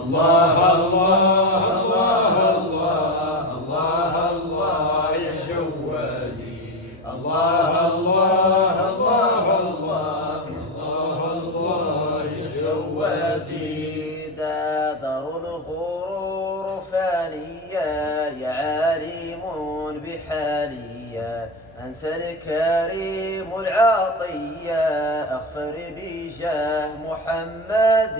الله الله الله الله الله الله يا جوادي الله الله الله الله الله الله يا جوادي دار الغرور فانية يا عالم بحالية أنت الكريم العطية أغفر بجاه محمد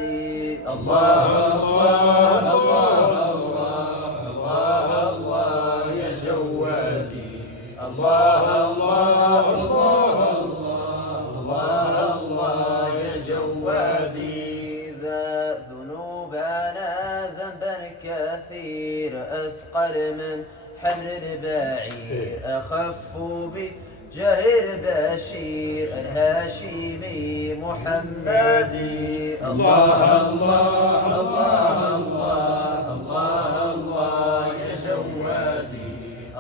الله الله الله الله الله الله يا جوادي الله الله الله الله الله يا جوادي ذا ذنوبنا ذنبا كثير أثقل من حمل البعير أخف بجاه البشير الهاشمي محمدي الله الله الله الله الله الله يا جوادي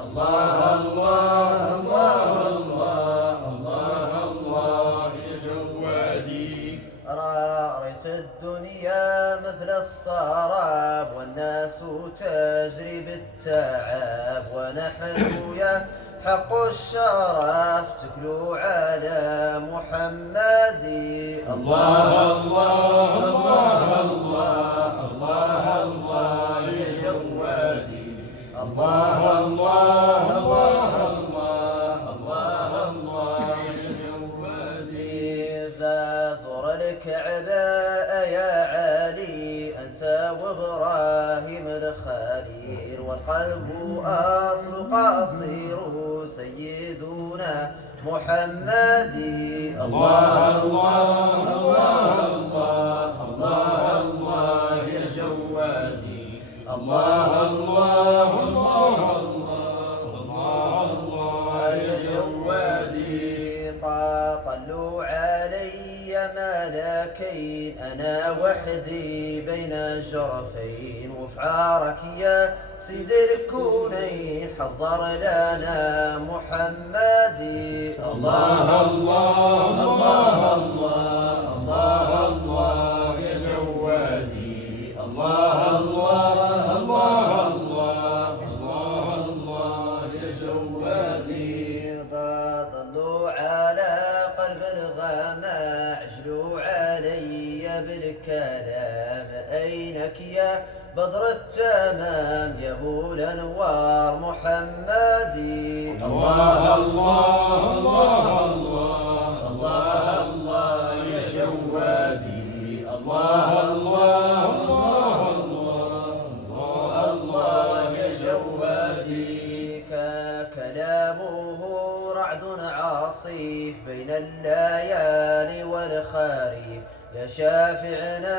الله الله الله الله الله الله يا جوادي رأيت الدنيا مثل السراب والناس تجري بالتعب ونحن يا حق الشرف تكلو على محمد الله الله الله الله الله الله يا جوادي الله الله الله الله الله الله يا جوادي زور الكعبة يا علي أنت وإبراهيم الخليل والقلب أصل قصير سيدنا محمد الله الله الله الله الله الله يا جوادي الله الله الله الله الله يا جوادي طلوا علي ملكين أنا وحدي بين جرفين وفعارك يا سيد الكونين حضر لنا محمدي الله الله الله الله الله الله يا جوادي الله الله الله الله الله الله يا جوادي طلوا على قلب الغمام عجلوا علي بالكلام أينك يا بدر التمام يا ابو الانوار محمدي الله الله الله الله الله الله يا جوادي الله الله الله الله الله يا جوادي كلامه رعد عاصف بين الليالي والخريف يا شافعنا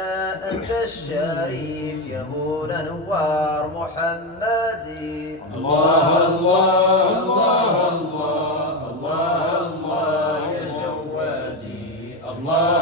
أنت الشريف يا ابو الانوار محمدي الله الله الله الله الله الله يا جوادي الله